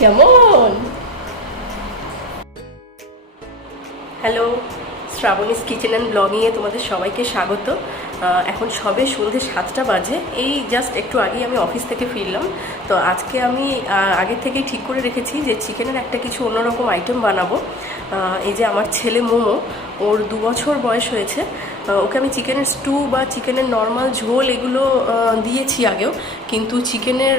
কেমন? Hello, Shrabani's kitchen and ব্লগিংয়ে তোমাদের সবাইকে স্বাগত। এখন সবে সন্ধ্যে 7টা বাজে। এই জাস্ট একটু আগেই আমি অফিস থেকে ফিরলাম। তো আজকে আমি আগে থেকেই ঠিক করে রেখেছি যে চিকেনের একটা কিছু অন্যরকম আইটেম বানাবো। এই যে আমার ছেলে মোমো, ওর 2 বছর বয়স হয়েছে। ওকে আমি চিকেনের স্টু বা চিকেনের নর্মাল ঝোল এগুলো দিয়েছি আগেও, কিন্তু চিকেনের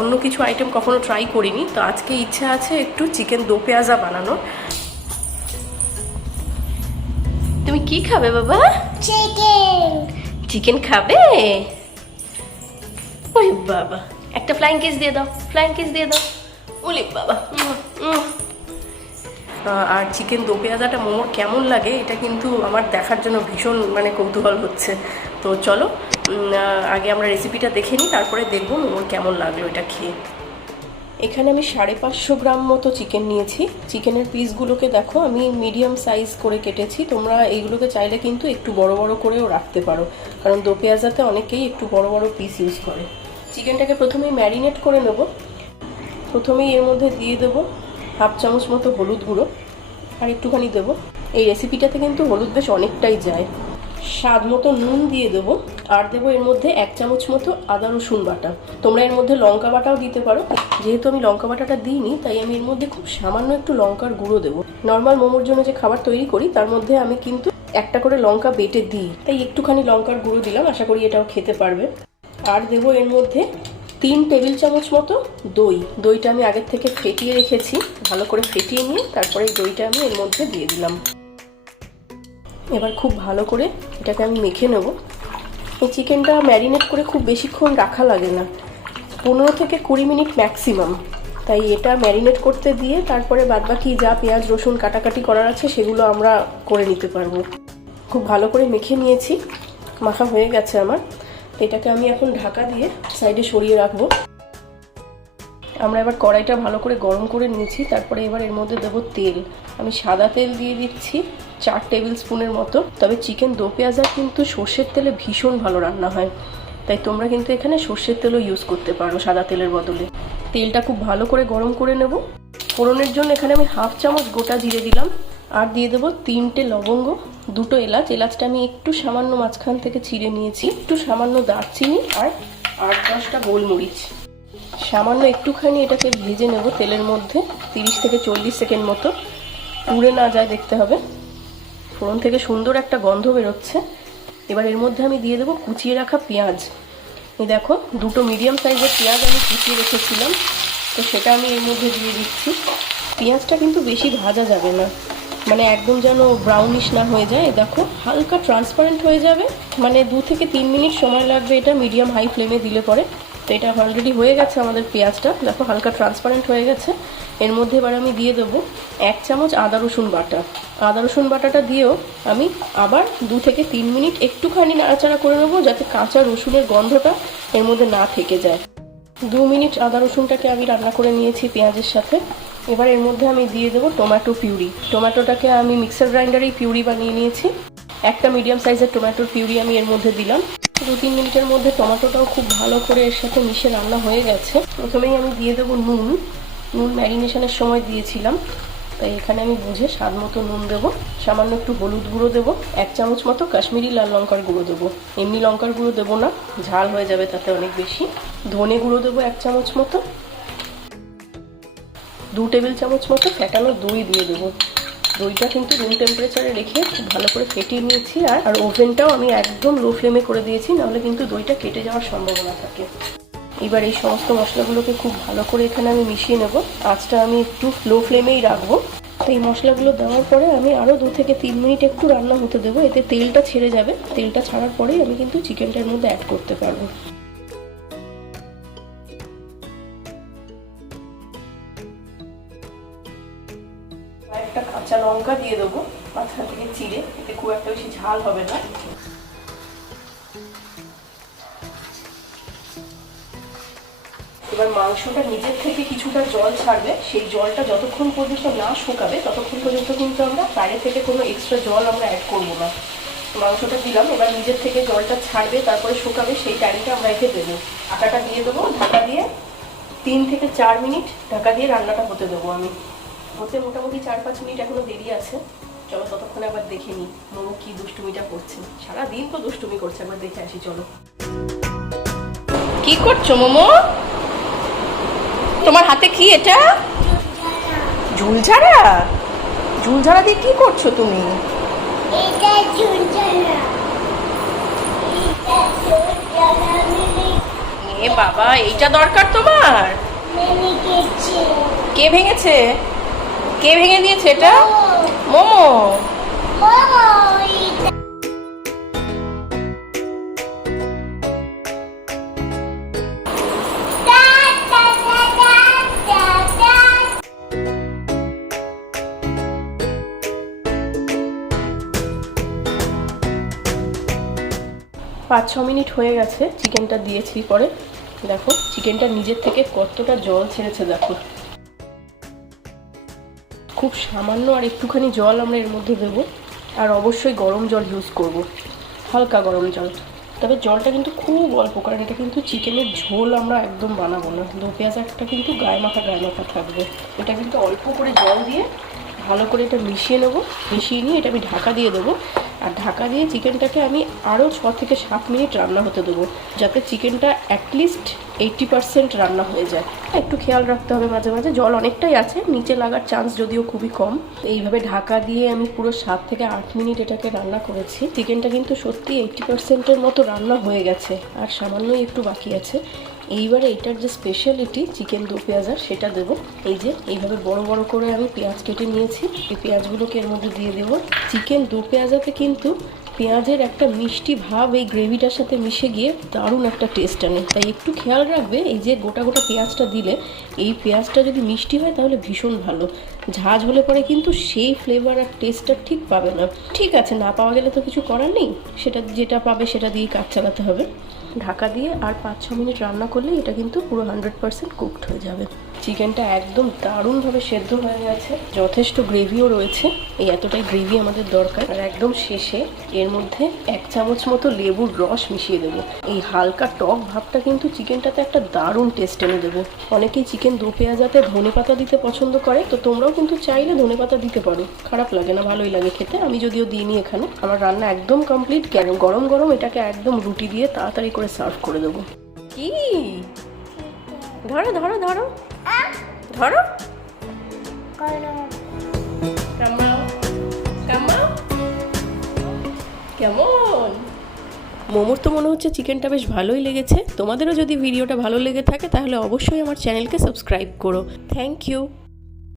অন্য কিছু আইটেম কখনো ট্রাই করিনি। তো আজকে ইচ্ছা আছে একটু চিকেন দো পেঁয়াজা বানানোর। তুমি কি খাবে বাবা? চিকেন। চিকেন খাবে? ওই বাবা, একটা ফ্লাইং কিস দিয়ে দাও, ফ্লাইং কিস দিয়ে দাও। ওলে বাবা। আর চিকেন দো পেঁয়াজাটা মোমোর কেমন লাগে এটা কিন্তু আমার দেখার জন্য ভীষণ কৌতূহল হচ্ছে। তো চলো আগে আমরা রেসিপিটা দেখে নিই, তারপরে দেখবো মোমোর কেমন লাগলো এটা খেয়ে। এখানে আমি 550 গ্রাম মতো চিকেন নিয়েছি। চিকেনের পিসগুলোকে দেখো আমি মিডিয়াম সাইজ করে কেটেছি। তোমরা এইগুলোকে চাইলে কিন্তু একটু বড় বড় করেও রাখতে পারো, কারণ দো পেঁয়াজাতে অনেকেই একটু বড় বড় পিস ইউজ করে। চিকেনটাকে প্রথমেই ম্যারিনেট করে নেব। প্রথমেই এর মধ্যে দিয়ে দেবো 1/2 চামচ মতো হলুদ গুঁড়ো, আর একটুখানি দেবো। এই রেসিপিটাতে কিন্তু হলুদ বেশ অনেকটাই যায়। স্বাদ মতো নুন দিয়ে দেবো, আর দেবো এর মধ্যে 1 চামচ মতো আদা রসুন বাটা। তোমরা এর মধ্যে লঙ্কা বাটাও দিতে পারো। যেহেতু আমি লঙ্কা বাটাটা দিইনি, তাই আমি এর মধ্যে খুব সামান্য একটু লঙ্কার গুঁড়ো দেবো। নর্মাল মোমোর জন্য যে খাবার তৈরি করি তার মধ্যে আমি কিন্তু একটা করে লঙ্কা বেটে দিই, তাই একটুখানি লঙ্কার গুঁড়ো দিলাম। আশা করি এটাও খেতে পারবে। আর দেবো এর মধ্যে 3 টেবিল চামচ মতো দই। দইটা আমি আগের থেকে ফেটিয়ে রেখেছি, ভালো করে ফেটিয়ে নিয়ে তারপরে এই দইটা আমি এর মধ্যে দিয়ে দিলাম। এবার খুব ভালো করে এটাকে আমি মেখে নেব। এই চিকেনটা ম্যারিনেট করে খুব বেশিক্ষণ রাখা লাগে না, 15 থেকে 20 মিনিট ম্যাক্সিমাম। তাই এটা ম্যারিনেট করতে দিয়ে তারপরে বাদবাকি যা পেঁয়াজ রসুন কাটাকাটি করার আছে সেগুলো আমরা করে নিতে পারবো। খুব ভালো করে মেখে নিয়েছি, মাখা হয়ে গেছে আমার। এটাকে আমি এখন ঢাকা দিয়ে সাইডে সরিয়ে রাখবো। আমরা এবার কড়াইটা ভালো করে গরম করে নিয়েছি। তারপরে এবার এর মধ্যে দেবো তেল। আমি সাদা তেল দিয়ে দিচ্ছি 4 টেবিল স্পুনের মতো। তবে চিকেন দো পেঁয়াজা কিন্তু সর্ষের তেলে ভীষণ ভালো রান্না হয়, তাই তোমরা কিন্তু এখানে সর্ষের তেলও ইউজ করতে পারো সাদা তেলের বদলে। তেলটা খুব ভালো করে গরম করে নেব। ফোড়নের জন্য এখানে আমি 1/2 চামচ গোটা জিরে দিলাম, আর দিয়ে দেবো 3টে লবঙ্গ, 2টো এলাচ। এলাচটা আমি একটু সামান্য মাঝখান থেকে ছিঁড়ে নিয়েছি। একটু সামান্য দারচিনি আর 8-10টা গোলমরিচ। সামান্য একটুখানি এটাকে ভেজে নেব তেলের মধ্যে, 30 থেকে 40 সেকেন্ড মতো। পুড়ে না যায় দেখতে হবে। ফোড়ন থেকে সুন্দর একটা গন্ধ বেরোচ্ছে। এবার এর মধ্যে আমি দিয়ে দেবো কুচিয়ে রাখা পেঁয়াজ। এই দেখো 2টো মিডিয়াম সাইজের পেঁয়াজ আমি কুচিয়ে রেখেছিলাম, তো সেটা আমি এর মধ্যে দিয়ে দিচ্ছি। পেঁয়াজটা কিন্তু বেশি ভাজা যাবে না, একদম যেন ব্রাউনিশ না হয়ে যায়। দেখো হালকা ট্রান্সপারেন্ট হয়ে যাবে, 2 থেকে 3 মিনিট সময় লাগবে এটা মিডিয়াম হাই ফ্লেমে দিলে পরে। তো এটা অলরেডি হয়ে গেছে আমাদের পেঁয়াজটা, দেখো হালকা ট্রান্সপারেন্ট হয়ে গেছে। এর মধ্যে এবার আমি দিয়ে দেবো 1 চামচ আদা রসুন বাটা। আদা রসুন বাটাটা দিয়েও আমি আবার 2 থেকে 3 মিনিট একটুখানি নাড়াচাড়া করে নেবো, যাতে কাঁচা রসুনের গন্ধটা এর মধ্যে না থেকে যায়। 2 মিনিট আদা রসুনটাকে আমি রান্না করে নিয়েছি পেঁয়াজের সাথে। এবার এর মধ্যে আমি দিয়ে দেবো টমেটো পিউরি। টমেটোটাকে আমি মিক্সার গ্রাইন্ডারেই পিউরি বানিয়ে নিয়েছি। একটা মিডিয়াম সাইজের টমেটোর পিউরি আমি এর মধ্যে দিলাম। 2-3 মিনিটের মধ্যে টমেটোটাও খুব ভালো করে এর সাথে মিশে রান্না হয়ে গেছে। প্রথমেই আমি দিয়ে দেবো নুন। নুন ম্যারিনেশনের সময় দিয়েছিলাম, তাই এখানে আমি বুঝে স্বাদ মতো নুন দেবো। সামান্য একটু হলুদ গুঁড়ো দেবো, 1 চামচ মতো কাশ্মীরি লাল লঙ্কার গুঁড়ো দেবো। এমনি লঙ্কার গুঁড়ো দেবো না, ঝাল হয়ে যাবে তাতে অনেক বেশি। ধনে গুঁড়ো দেবো 1 চামচ মতো। 2 টেবিল চামচ মতো ফেটানো দই দিয়ে দেবো। দইটা কিন্তু রুম টেম্পারেচারে রেখে খুব ভালো করে ফেটিয়ে নিয়েছি। আর ওভেনটাও আমি একদম লো ফ্লেমে করে দিয়েছি, নাহলে কিন্তু দইটা কেটে যাওয়ার সম্ভাবনা থাকে। এবার এই সমস্ত মশলাগুলোকে খুব ভালো করে এখানে আমি মিশিয়ে নেব। আঁচটা আমি একটু লো ফ্লেমেই রাখবো। তো এই মশলাগুলো দেওয়ার পরে আমি আরও 2 থেকে 3 মিনিট একটু রান্না হতে দেবো। এতে তেলটা ছেড়ে যাবে। তেলটা ছাড়ার পরেই আমি কিন্তু চিকেনটার মধ্যে অ্যাড করতে পারবো। একটা কাঁচা লঙ্কা দিয়ে দেবো মাঝখান থেকে চিড়ে, এতে খুব একটা বেশি ঝাল হবে না। এবার মাংসটা নিজের থেকে কিছুটা জল ছাড়বে, সেই জলটা যতক্ষণ পর্যন্ত না শুকাবে ততক্ষণ পর্যন্ত কিন্তু আমরা বাইরে থেকে কোনো এক্সট্রা জল আমরা অ্যাড করবো না। মাংসটা দিলাম, এবার নিজের থেকে জলটা ছাড়বে, তারপরে শুকাবে, সেই টাইমটা আমরা একে দেবো। আটাটা দিয়ে দেবো, ঢাকা দিয়ে 3 থেকে 4 মিনিট ঢাকা দিয়ে রান্নাটা হতে দেবো আমি। হতে মোটামুটি 4-5 মিনিট এখনো দেরি আছে। চলো ততক্ষণে আবার দেখে নিই মোমো কি দুষ্টুমিটা করছে। সারাদিন তো দুষ্টুমি করছে, একবার দেখে আসি চলো। কি করছো মোমো? তোমার হাতে কি এটা? ঝুলঝাড়া। ঝুলঝাড়া দিয়ে কি করছো তুমি? এটা ঝুলঝাড়া। এ বাবা, এইটা দরকার তোমার? কে ভেঙেছে? কে ভেঙে দিয়েছে এটা? মোমো। 5-6 মিনিট হয়ে গেছে চিকেনটা দিয়েছি পরে। দেখো চিকেনটা নিজের থেকে কতটা জল ছেড়েছে দেখো। খুব সামান্য আর একটুখানি জল আমরা এর মধ্যে দেবো, আর অবশ্যই গরম জল ইউজ করব, হালকা গরম জল। তবে জলটা কিন্তু খুব অল্প, কারণ এটা কিন্তু চিকেনের ঝোল আমরা একদম বানাবো না। দো পেঁয়াজটা কিন্তু গায়ে মাখা থাকবে। এটা কিন্তু অল্প করে জল দিয়ে ভালো করে এটা মিশিয়ে নেবো। মিশিয়ে নিয়ে এটা আমি ঢাকা দিয়ে দেবো। আর ঢাকা দিয়ে চিকেনটাকে আমি আরও 6 থেকে 7 মিনিট রান্না হতে দেবো, যাতে চিকেনটা অ্যাটলিস্ট 80% রান্না হয়ে যায়। একটু খেয়াল রাখতে হবে মাঝে মাঝে, জল অনেকটাই আছে, নিচে লাগার চান্স যদিও খুবই কম। এইভাবে ঢাকা দিয়ে আমি পুরো 7 থেকে 8 মিনিট এটাকে রান্না করেছি। চিকেনটা কিন্তু সত্যি 80%-এর মতো রান্না হয়ে গেছে, আর সামান্যই একটু বাকি আছে। এইবারে এটার যে স্পেশালিটি চিকেন দো পেঁয়াজা সেটা দেবো। এই যে এইভাবে বড় বড় করে আমি পেঁয়াজ কেটে নিয়েছি, এই পেঁয়াজগুলোকে এর মধ্যে দিয়ে দেবো। চিকেন দো পেঁয়াজাতে কিন্তু পেঁয়াজের একটা মিষ্টি ভাব এই গ্রেভিটার সাথে মিশে গিয়ে দারুণ একটা টেস্ট আনে। তাই একটু খেয়াল রাখবে, এই যে গোটা গোটা পেঁয়াজটা দিলে, এই পেঁয়াজটা যদি মিষ্টি হয় তাহলে ভীষণ ভালো। ঝাঁঝ হলে পরে কিন্তু সেই ফ্লেভার আর টেস্টটা ঠিক পাবে না। ঠিক আছে, না পাওয়া গেলে তো কিছু করার নেই, সেটা যেটা পাবে সেটা দিয়েই কাজ চালাতে হবে। ঢাকা দিয়ে আর 5-6 মিনিট রান্না করলে এটা কিন্তু পুরো 100% কুকড হয়ে যাবে। চিকেনটা একদম দারুণভাবে সেদ্ধ হয়ে গেছে, যথেষ্ট গ্রেভিও রয়েছে। এই এতটাই গ্রেভি আমাদের দরকার। আর একদম শেষে এর মধ্যে 1 চামচ মতো লেবুর রস মিশিয়ে দেবো। এই হালকা টক ভাবটা কিন্তু চিকেনটাতে একটা দারুণ টেস্ট এনে দেবো। অনেকেই চিকেন দো পেঁয়াজাতে ধনেপাতা দিতে পছন্দ করে, তো তোমরাও কিন্তু চাইলে ধনেপাতা দিতে পারো, খারাপ লাগে না, ভালোই লাগে খেতে। আমি যদিও দিইনি এখানে। আমার রান্না একদম কমপ্লিট। গরম গরম এটাকে একদম রুটি দিয়ে তাড়াতাড়ি করে সার্ভ করে দেবো। কি ধরো ধরো ধরো ধরো, কেমন? মোমোর তো মনে হচ্ছে চিকেনটা বেশ ভালোই লেগেছে। তোমাদেরও যদি ভিডিওটা ভালো লেগে থাকে তাহলে অবশ্যই আমার চ্যানেলকে সাবস্ক্রাইব করো। Thank you.